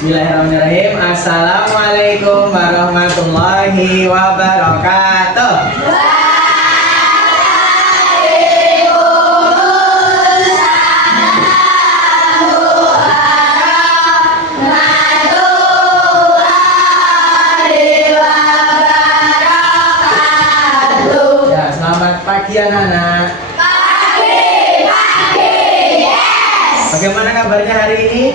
Bismillahirrahmanirrahim. Assalamualaikum warahmatullahi wabarakatuh. Ya, selamat pagi anak-anak. Yes. Bagaimana kabarnya hari ini?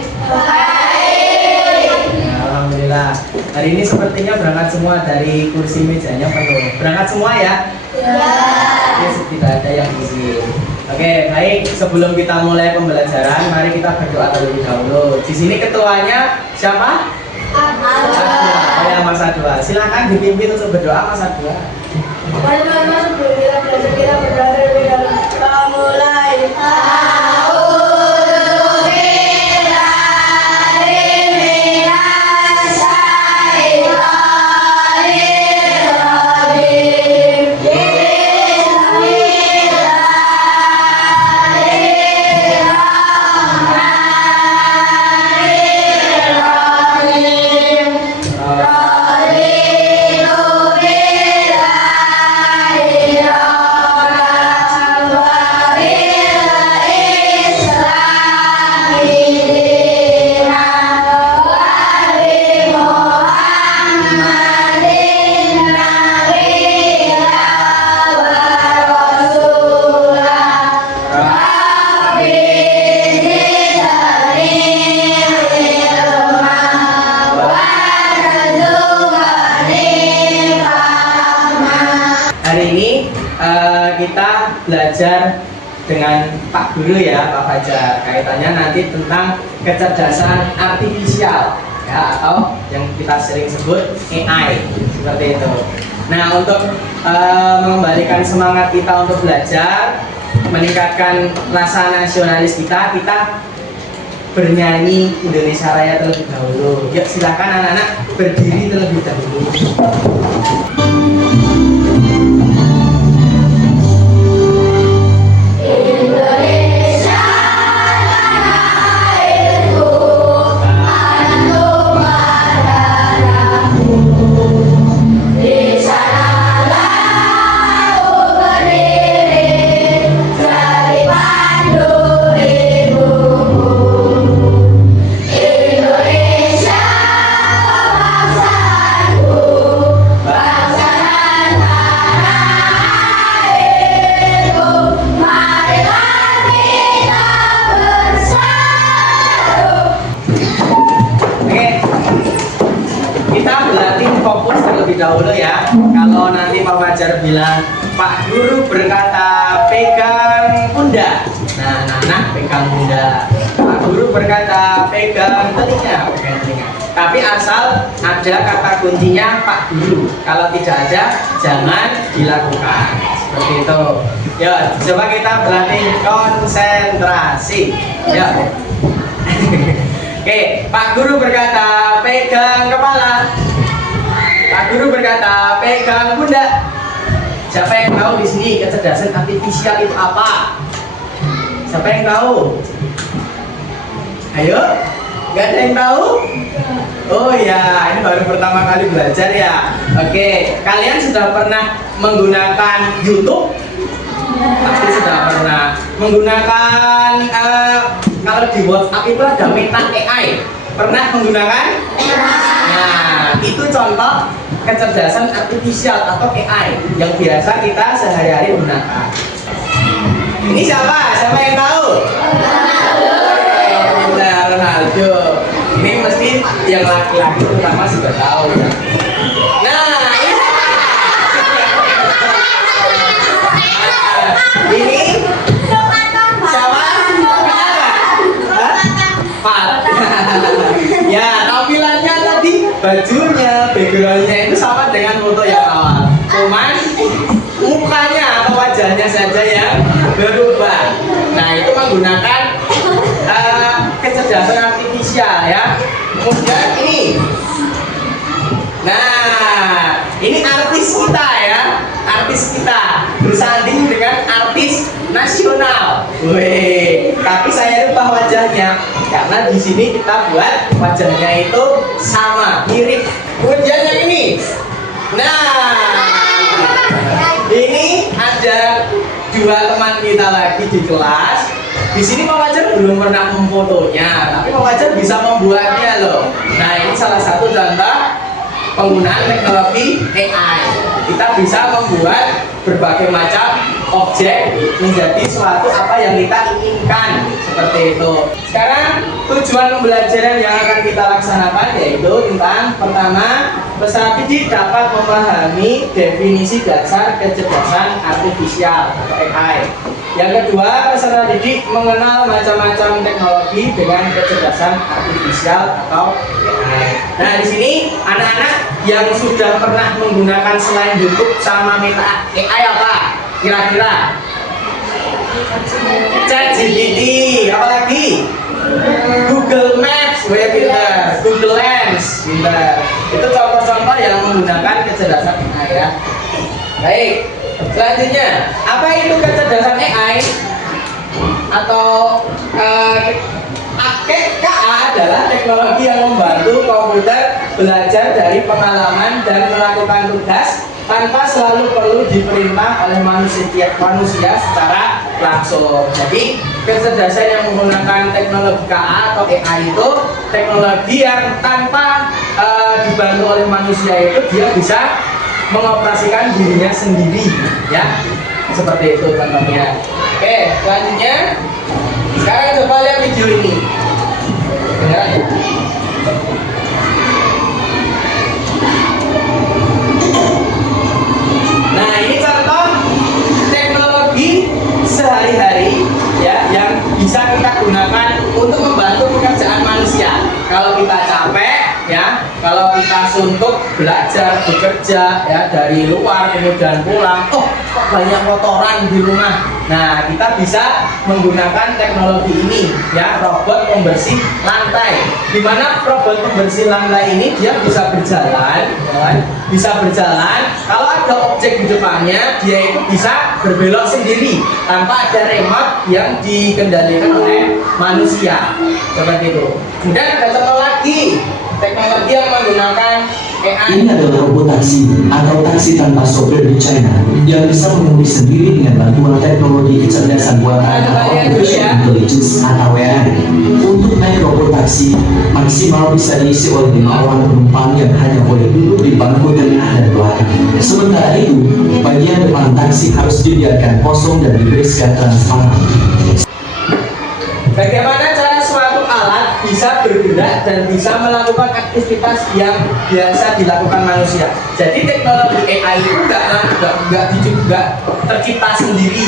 Alhamdulillah. Hari ini sepertinya berangkat semua dari kursi mejanya penuh. Berangkat semua ya? Ya, tidak ada yang isi. Oke, baik. Sebelum kita mulai pembelajaran, mari kita berdoa terlebih dahulu. Di sini ketuanya siapa? Oh ya, Mas Adwa. Silakan dipimpin untuk berdoa, Mas Adwa. Mari-mari sebelum kita belajar kita berdoa terlebih dahulu. Kita mulai. Hari ini kita belajar dengan Pak Guru ya, Pak Fajar. Kaitannya nanti tentang kecerdasan artifisial ya, atau yang kita sering sebut AI seperti itu. Nah, untuk mengembalikan semangat kita untuk belajar, meningkatkan rasa nasionalis kita bernyanyi Indonesia Raya terlebih dahulu. Yuk silakan anak-anak berdiri terlebih dahulu. Dahulu ya, kalau nanti Pak Fajar bilang Pak Guru berkata pegang pundak, nah pegang pundak. Pak Guru berkata pegang telinga, pegang telinga. Tapi asal ada kata kuncinya Pak Guru. Kalau tidak ada, jangan dilakukan. Seperti itu. Ya, coba kita berlatih konsentrasi. Ya. Oke, Pak Guru berkata pegang kepala. Pak Guru berkata, pegang pundak. Siapa yang tahu di sini kecerdasan artifisial itu apa? Siapa yang tahu? Ayo, nggak ada yang tahu? Oh ya, ini baru pertama kali belajar ya. Oke, kalian sudah pernah menggunakan YouTube? Pasti sudah pernah. Menggunakan kalau di WhatsApp itu ada Meta AI. Pernah menggunakan? Nah, itu contoh kecerdasan artifisial atau AI yang biasa kita sehari-hari gunakan. Ini siapa? Siapa yang tahu? Ronaldo. Ini mesti yang laki-laki terutama sudah tahu ya. Nah, ini siapa? Ya, tampilannya tadi bajunya, backgroundnya itu sama dengan foto yang awal. Cuman mukanya atau wajahnya saja yang berubah. Nah, itu menggunakan kecerdasan artifisial ya. Kemudian ini. Nah, ini artis kita ya. Artis kita bersanding dengan artis nasional. Wih, tapi saya lupa wajahnya. karena di sini kita buat wajahnya itu sama, mirip. Kemudian yang ini, nah ini ada dua teman kita lagi di kelas. Di sini Pak Fajar belum pernah memfotonya, tapi Pak Fajar bisa membuatnya loh. Nah ini salah satu contoh penggunaan teknologi AI. Kita bisa membuat berbagai macam objek menjadi suatu apa yang kita inginkan, seperti itu. Sekarang tujuan pembelajaran yang akan kita laksanakan yaitu tentang pertama, peserta didik dapat memahami definisi dasar kecerdasan artifisial atau AI. Yang kedua, peserta didik mengenal macam-macam teknologi dengan kecerdasan artifisial atau AI. Nah, di sini anak-anak yang sudah pernah menggunakan selain YouTube sama Meta AI apa? Kira-kira? ChatGPT, apa lagi? Google Maps, pintar. Google Lens, pintar. Itu contoh-contoh yang menggunakan kecerdasan AI ya. Baik, selanjutnya, apa itu kecerdasan AI? Atau KA adalah teknologi yang membantu komputer belajar dari pengalaman dan melakukan tugas tanpa selalu perlu diperintah oleh manusia secara langsung. Jadi kecerdasan yang menggunakan teknologi KA atau AI itu teknologi yang tanpa dibantu oleh manusia itu dia bisa mengoperasikan dirinya sendiri, ya seperti itu contohnya. Oke, selanjutnya sekarang coba lihat video ini. Dengar ya. Nah ini contoh teknologi sehari-hari ya yang bisa kita gunakan untuk membantu pekerjaan manusia. Kalau kita capek ya, kalau kita suntuk belajar bekerja ya dari luar kemudian pulang, oh kok banyak kotoran di rumah. Nah kita bisa menggunakan teknologi ini ya, robot pembersih lantai. Dimana robot pembersih lantai ini dia bisa berjalan ya, bisa berjalan. Kalau ada objek di depannya dia itu bisa berbelok sendiri tanpa ada remote yang dikendalikan oleh manusia, seperti itu. Kemudian ada contoh lagi teknologi yang menggunakan AI. Ini adalah robot taksi atau taksi tanpa sopir di China yang bisa mengemudi sendiri dengan bantuan teknologi kecerdasan buatan atau artificial intelligence atau AI. Untuk naik robot taksi maksimal bisa diisi oleh 5 orang penumpang yang hanya boleh duduk di bangku tengah dan belakang. Sementara itu, bagian depan taksi harus dibiarkan kosong dan diberi sekat transparan. Bagaimana cara suatu alat bisa bergerak dan bisa melakukan aktivitas yang biasa dilakukan manusia? Jadi teknologi AI itu nggak tercipta sendiri.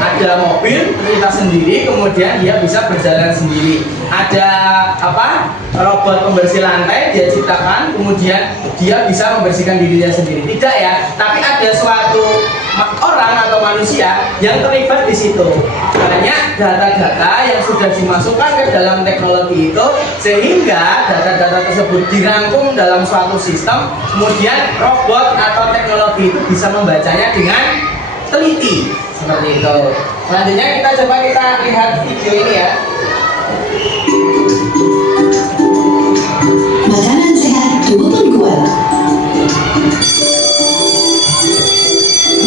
Ada mobil tercipta sendiri, kemudian dia bisa berjalan sendiri. Ada apa? Robot pembersih lantai dia ciptakan, kemudian dia bisa membersihkan dirinya sendiri. Tidak ya, tapi ada suatu orang atau manusia yang terlibat di situ. Banyak data-data yang sudah dimasukkan ke dalam teknologi itu sehingga data-data tersebut dirangkum dalam suatu sistem, kemudian robot atau teknologi itu bisa membacanya dengan teliti, seperti itu. Selanjutnya kita lihat video ini ya. Makanan sehat tubuh pun kuat.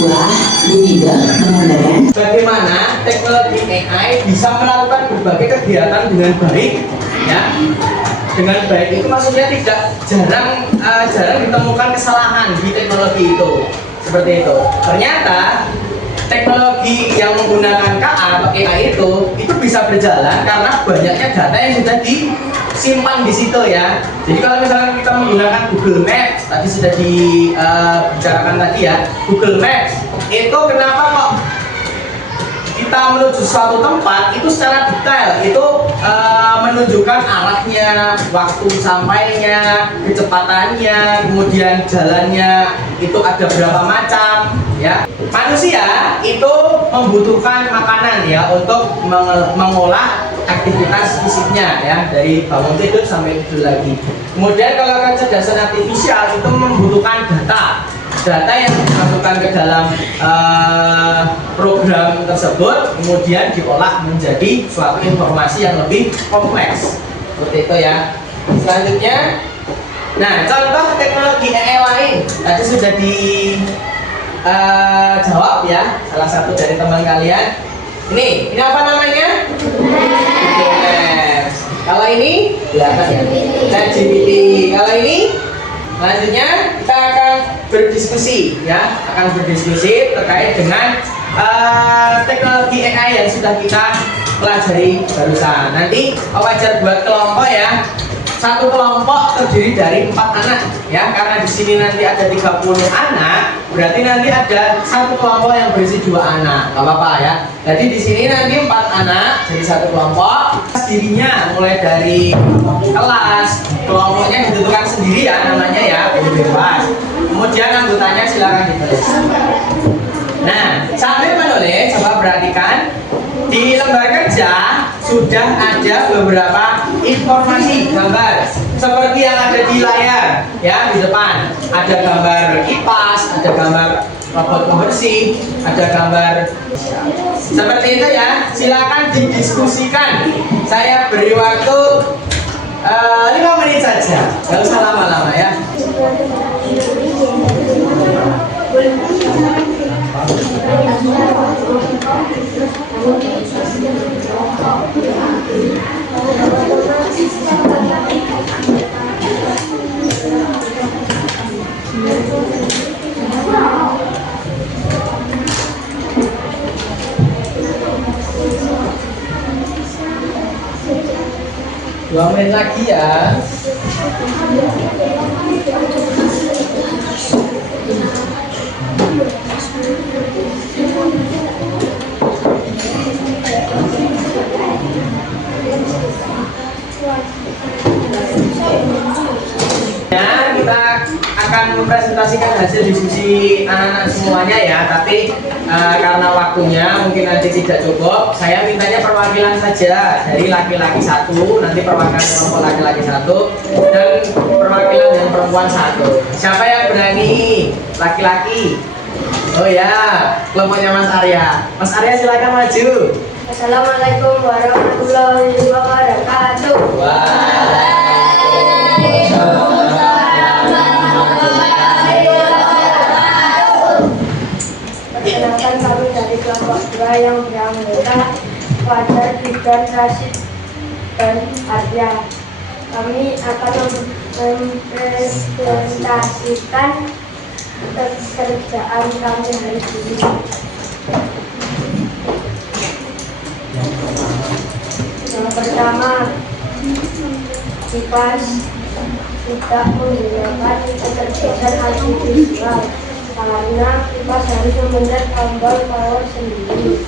Wah, Bunda menandakan Bagaimana teknologi AI bisa melakukan berbagai kegiatan dengan baik, ya. Dengan baik itu maksudnya tidak jarang ditemukan kesalahan di teknologi itu, seperti itu. Ternyata teknologi yang menggunakan KA atau AI itu bisa berjalan karena banyaknya data yang sudah disimpan di situ ya. Jadi kalau misalnya kita menggunakan Google Maps, tadi sudah dibicarakan tadi ya, Google Maps itu kenapa kok kita menuju suatu tempat itu secara detail itu menunjukkan arahnya, waktu sampainya, kecepatannya, kemudian jalannya itu ada berapa macam ya. Manusia itu membutuhkan makanan ya untuk mengolah aktivitas fisiknya ya, dari bangun tidur sampai tidur lagi. Kemudian kalau kecerdasan artifisial itu membutuhkan data. data yang dimasukkan ke dalam program tersebut kemudian diolah menjadi suatu informasi yang lebih kompleks. Seperti itu ya. Selanjutnya, nah contoh teknologi AI lain tadi sudah dijawab ya salah satu dari teman kalian. Ini apa namanya? Google Maps. Kalau ini belakang ya, ChatGPT. Kalau ini selanjutnya kita akan berdiskusi ya, terkait dengan teknologi AI yang sudah kita pelajari barusan. Nanti wajar buat kelompok ya. Satu kelompok terdiri dari 4 anak ya, karena di sini nanti ada 30 anak, berarti nanti ada satu kelompok yang berisi 2 anak, nggak apa-apa ya. Jadi di sini nanti 4 anak jadi satu kelompok. Dirinya mulai dari kelas, kelompoknya ditentukan sendiri ya namanya ya, bebas. Kemudian anggotanya silakan ditulis. Nah, sambil menulis coba perhatikan di lembar kerja sudah ada beberapa informasi gambar seperti yang ada di layar ya di depan. Ada gambar kipas, ada gambar robot pembersih, ada gambar seperti itu ya. Silakan didiskusikan. Saya beri waktu 5 menit saja, nggak usah lama-lama ya. Dua menit lagi ya. Ya, kita akan mempresentasikan hasil diskusi anak-anak semuanya ya, tapi karena waktunya mungkin nanti tidak cukup, saya mintanya perwakilan saja dari laki-laki 1, nanti perwakilan kelompok laki-laki 1 dan perwakilan yang perempuan 1. Siapa yang berani? Laki-laki. Oh ya, kelompoknya Mas Arya. Mas Arya silakan maju. Assalamualaikum warahmatullahi wabarakatuh. Perkenalkan, kami dari kelompok 2 yang beranggota Fajar, Gibran, Rashid, dan Arya. Kami akan mempresentasikan pekerjaan kami hari ini. Yang pertama, kipas tidak menggunakan kecerdasan artifisial karena kipas harus memencet tombol power sendiri.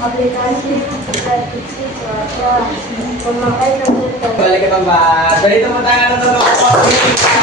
Aplikasi prediksi cuaca memakai komputer. Balik ke tempat. Beri tepuk tangan untuk kelompok kita.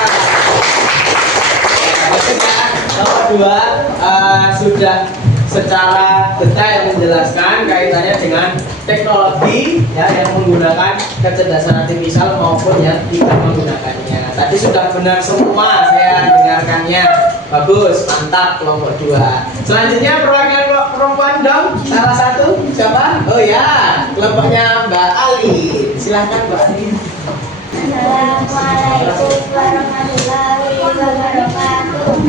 Nomor 2 sudah secara detail menjelaskan kaitannya dengan teknologi ya yang menggunakan kecerdasan artifisial maupun yang tidak menggunakannya. Tadi sudah benar semua saya dengarkannya. Bagus, mantap kelompok 2. Selanjutnya perwakilan perempuan dong. Salah satu siapa? Oh ya, kelompoknya Mbak Ali. Silahkan Mbak Ali. Assalamualaikum warahmatullahi wabarakatuh.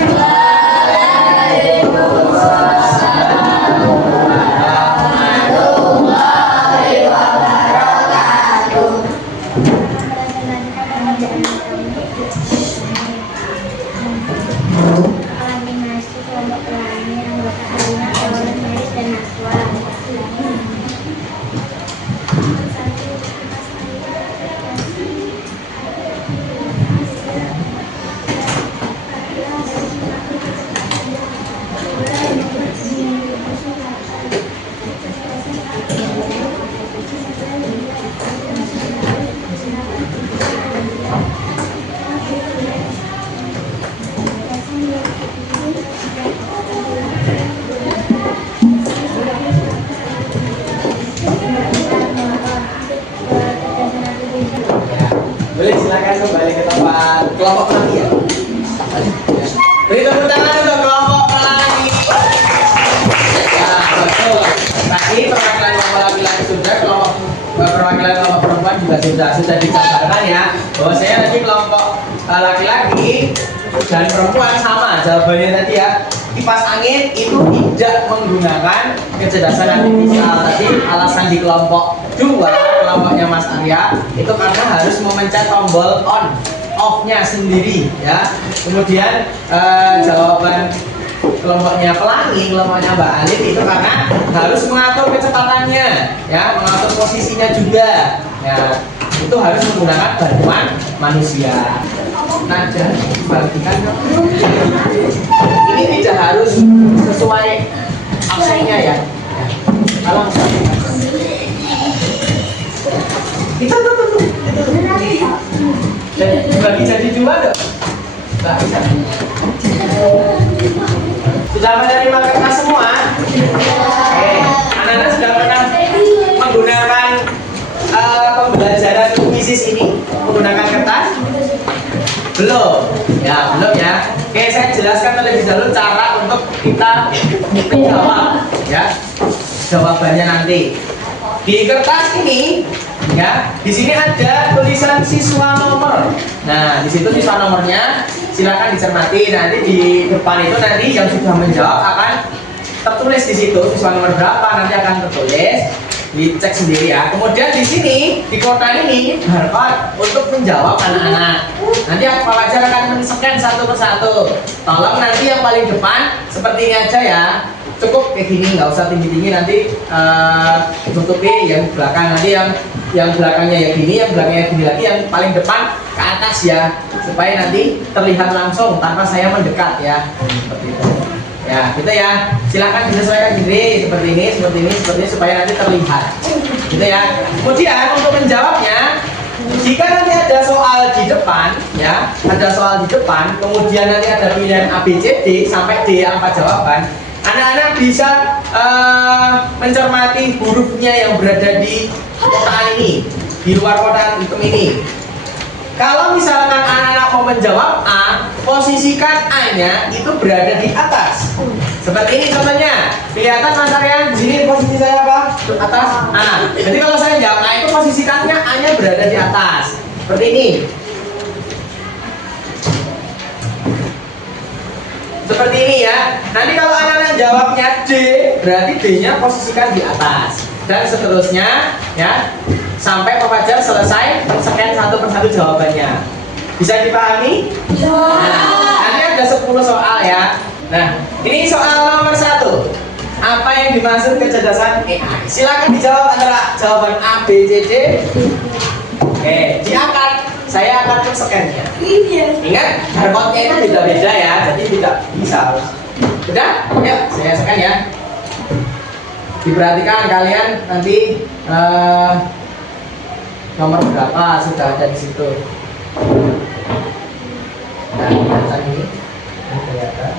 Koordinasi kelompok lainnya anggota Alina, Paulus, Meris, dan Naswa. kelompok pelangi ya. Beri tepuk tangan untuk kelompok pelangi. Ya, betul. Tadi perwakilan kelompok laki-laki sudah, kelompok perwakilan kelompok perempuan juga sudah dijabarkan ya. Bahwa saya tadi kelompok laki-laki dan perempuan sama jawabannya tadi ya. Kipas angin itu tidak menggunakan kecerdasan artifisial. Tadi alasan di kelompok 2, kelompoknya Mas Arya itu karena harus memencet tombol on off-nya sendiri ya. Kemudian jawaban kelompoknya pelangi, kelompoknya Mbak Alif itu karena harus mengatur kecepatannya ya, mengatur posisinya juga ya. Itu harus menggunakan bantuan manusia. Nah, dan dibagikan ini tidak harus sesuai absennya ya. Kalau kita tuh dan bagi jadi 2 dong. Nggak bisa. Sudah menerima kertas semua? Oke, anak-anak sudah pernah menggunakan pembelajaran kuisis ini menggunakan kertas? Belum? Ya, belum ya. Oke, saya jelaskan terlebih dahulu cara untuk kita menjawab ya. Jawabannya nanti. Di kertas ini ya, di sini ada tulisan siswa nomor. Nah, di situ siswa nomornya silakan dicermati. Nanti di depan itu nanti yang sudah menjawab akan tertulis di situ siswa nomor berapa, nanti akan tertulis. Dicek sendiri ya. Kemudian di sini di kotak ini barcode untuk menjawab anak-anak. Nanti Pak Fajar akan men-scan satu persatu. Tolong nanti yang paling depan seperti ini aja ya. Cukup kayak gini, nggak usah tinggi-tinggi, nanti tutupi yang belakang. Nanti yang belakangnya ya gini, yang belakangnya gini lagi, yang paling depan ke atas ya, supaya nanti terlihat langsung tanpa saya mendekat ya. Seperti itu. Ya, gitu ya. Silakan disesuaikan diri seperti ini, supaya nanti terlihat. Gitu ya. Kemudian untuk menjawabnya, jika nanti ada soal di depan, ya, ada soal di depan, kemudian nanti ada pilihan A, B, C, D sampai D 4 jawaban, anak-anak bisa mencermati hurufnya yang berada di kotak ini, di luar kotak hitam ini. Kalau misalkan anak-anak mau menjawab A, posisikan A-nya itu berada di atas. Seperti ini contohnya. Kelihatan Mas Aryan, di sini posisi saya apa? Atas A. Jadi kalau saya jawab A itu posisikannya A-nya berada di atas. Seperti ini. Seperti ini ya. Nanti kalau anak-anak jawabnya D, berarti D-nya posisikan di atas. Dan seterusnya ya, sampai Pak Fajar selesai scan satu persatu jawabannya. Bisa dipahami? Nah, nanti ada 10 soal ya. Nah, ini soal nomor 1. Apa yang dimaksud kecerdasan AI? Silakan dijawab antara jawaban A, B, C, D. Oke, diangkat. Saya akan scan-nya. Ingat, barcode-nya itu beda-beda ya, jadi tidak bisa. Sudah? Yuk, saya scan ya. Diperhatikan kalian nanti nomor berapa sudah ada di situ. Nah, kelihatan ini kelihatan.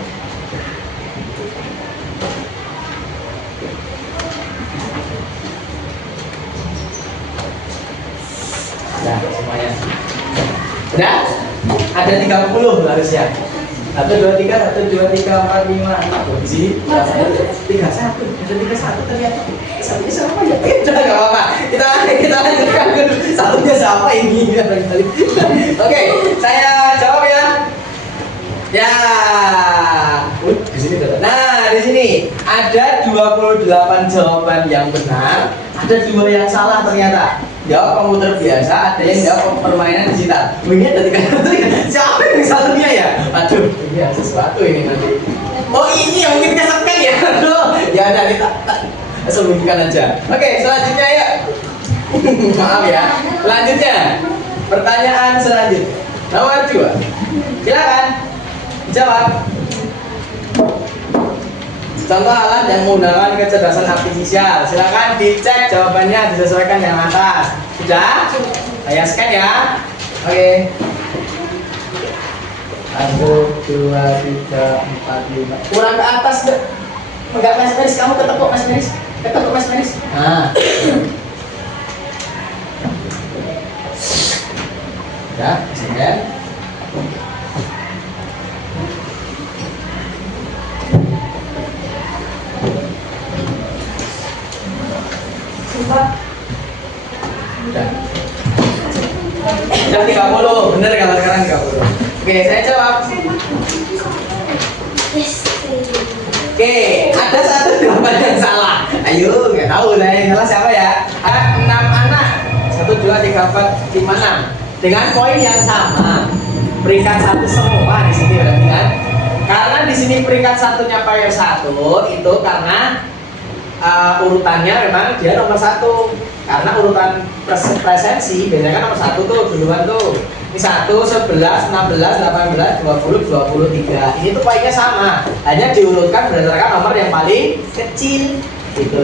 Nah, semuanya. Sudah? Ada 30 harusnya. 1, 2, 3, 1, 2, 3, 4, 5, 6. Di sini 31. Ada 31 ternyata. Satunya siapa ya? Udah nggak apa-apa. Kita lanjutkan dulu. Satunya siapa ini? Oke, saya jawab ya. Ya. Di sini. Nah, di sini ada 28 jawaban yang benar. Ada 2 yang salah ternyata. Jawab komputer biasa, ada yang jawab permainan digital. Ini ada 3. Siapa yang satunya ya? Aduh, ini ada sesuatu ini nanti. Oh, ini yang mungkin kesepkan ya? Aduh, ya udah kita sembunyikan aja. Oke, selanjutnya ya. Maaf ya. Selanjutnya, pertanyaan selanjutnya. Nomor 2. Silakan jawab. Contoh alat yang menggunakan kecerdasan artifisial. Silakan dicek jawabannya, disesuaikan yang atas. Sudah? Saya scan ya. Oke. 1, 2, 3, 4, 5. Kurang ke atas deh. Enggak, Mas Meris, kamu ketepuk Mas Meris. Ketepuk Mas Meris. Nah. Ya, scan. Pak. Jam 30, bener kalau sekarang 30. Oke, saya jawab. Oke, ada satu jawaban yang salah. Ayo, nggak tahu saya yang salah siapa ya? Ada 6 anak. 1, 2, 3, 4, 5, 6. Dengan poin yang sama. Peringkat 1 semua di sini berarti kan? Karena di sini peringkat satunya player 1 itu karena urutannya memang dia nomor 1. Karena urutan presensi biasanya kan nomor 1 tuh duluan tuh. Ini 1, 11, 16, 18, 20, 23. Ini tuh poinnya sama. Hanya diurutkan berdasarkan nomor yang paling kecil gitu.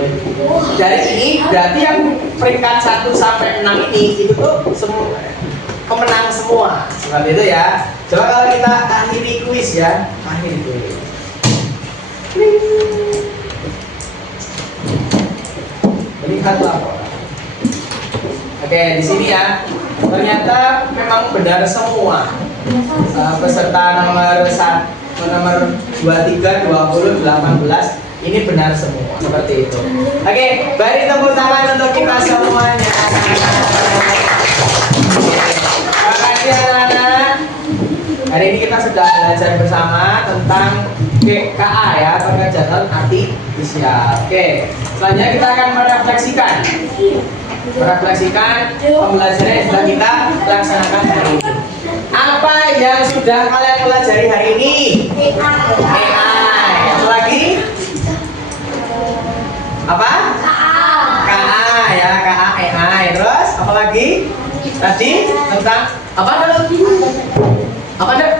Dari ini berarti yang peringkat 1 sampai 6 ini itu tuh semua pemenang semua. Seperti itu ya. Coba kalau kita akhiri kuis ya. Akhiri kuis. Melihat lapor. Oke, di sini ya. Ternyata memang benar semua. Peserta nomor 23, 20, 18 ini benar semua. Seperti itu. Oke, beri tepuk tangan untuk kita semuanya. Terima kasih anak-anak. Hari ini kita sudah belajar bersama tentang KA ya, kecerdasan artifisial. Oke, selanjutnya kita akan merefleksikan pembelajaran yang sudah kita laksanakan hari ini. Apa yang sudah kalian pelajari hari ini? AI. Apa lagi? Apa? KA ya, KA AI. Terus apa lagi? Tadi tentang apa dulu? Apa dulu?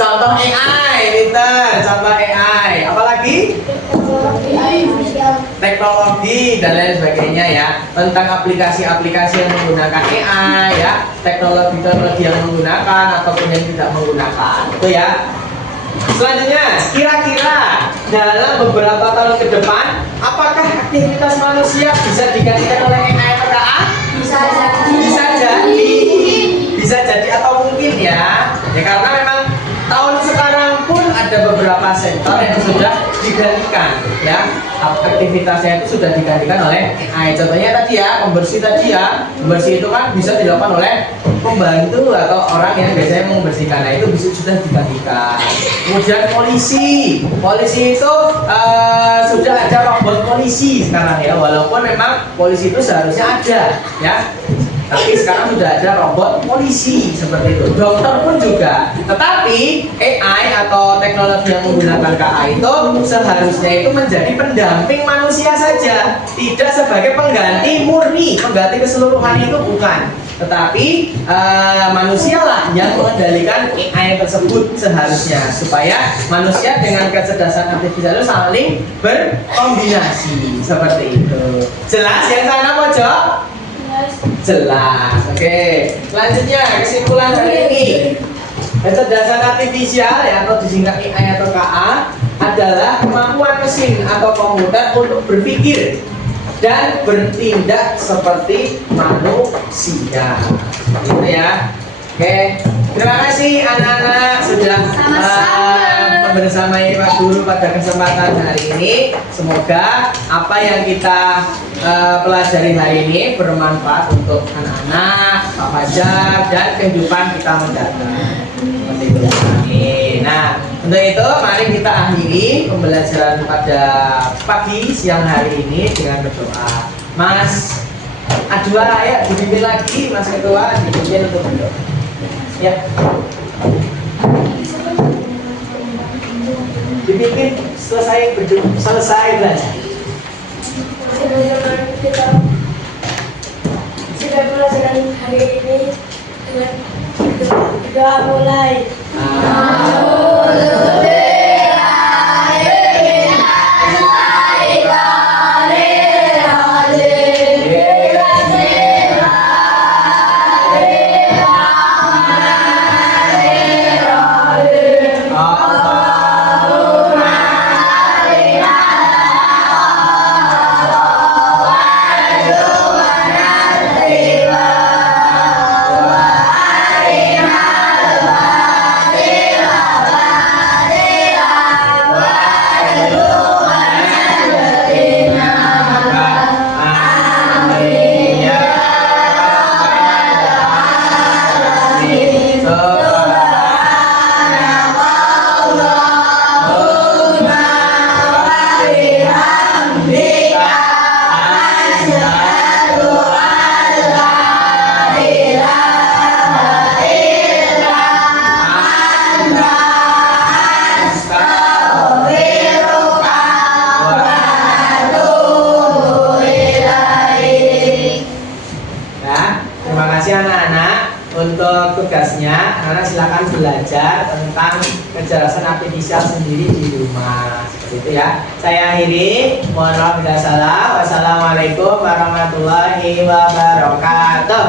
Contoh AI, pintar. Contoh AI. Apa lagi? Teknologi dan lain sebagainya ya, tentang aplikasi-aplikasi yang menggunakan AI ya, teknologi yang menggunakan ataupun yang tidak menggunakan itu ya. Selanjutnya, kira-kira dalam beberapa tahun ke depan apakah aktivitas manusia bisa digantikan oleh AI atau KA? Bisa jadi atau mungkin ya karena memang tahun sekarang pun ada beberapa sektor yang sudah digantikan ya, aktivitasnya itu sudah digantikan oleh AI. Contohnya tadi ya, pembersih tadi ya, pembersih itu kan bisa dilakukan oleh pembantu atau orang yang biasanya membersihkan. Nah itu bisa sudah digantikan. Kemudian polisi itu sudah ada robot polisi sekarang ya, walaupun memang polisi itu seharusnya ada ya, tapi sekarang sudah ada robot polisi seperti itu. Dokter pun juga. Tetapi AI atau teknologi yang menggunakan KA itu seharusnya itu menjadi pendamping manusia saja, tidak sebagai pengganti murni, pengganti keseluruhan itu bukan. Tetapi manusia lah yang mengendalikan AI tersebut seharusnya, supaya manusia dengan kecerdasan artifisial itu saling berkombinasi seperti itu. Jelas yang sana pojok? Jelas. Oke. Selanjutnya kesimpulan hari ini, kecerdasan artifisial ya, atau disingkat AI atau KA adalah kemampuan mesin atau komputer untuk berpikir dan bertindak seperti manusia. Gitu ya. Oke. Terima kasih anak-anak sudah bersamai Pak Guru pada kesempatan hari ini. Semoga apa yang kita pelajari hari ini bermanfaat untuk anak-anak, Pak Fajar, dan kehidupan kita mendatang. Seperti itu. Nah, untuk itu mari kita akhiri pembelajaran pada pagi siang hari ini dengan berdoa. Mas Adua ya, dipimpin lagi Mas Ketua, dipimpin untuk berdoa. Ya. Dipimpin selesai belajar. Sudah pelajaran hari ini dengan doa mulai. tugasnya, anak-anak silakan belajar tentang kecerdasan artifisial sendiri di rumah. Seperti itu ya. Saya akhiri. Mohon maaf bila salah. Wassalamualaikum warahmatullahi wabarakatuh.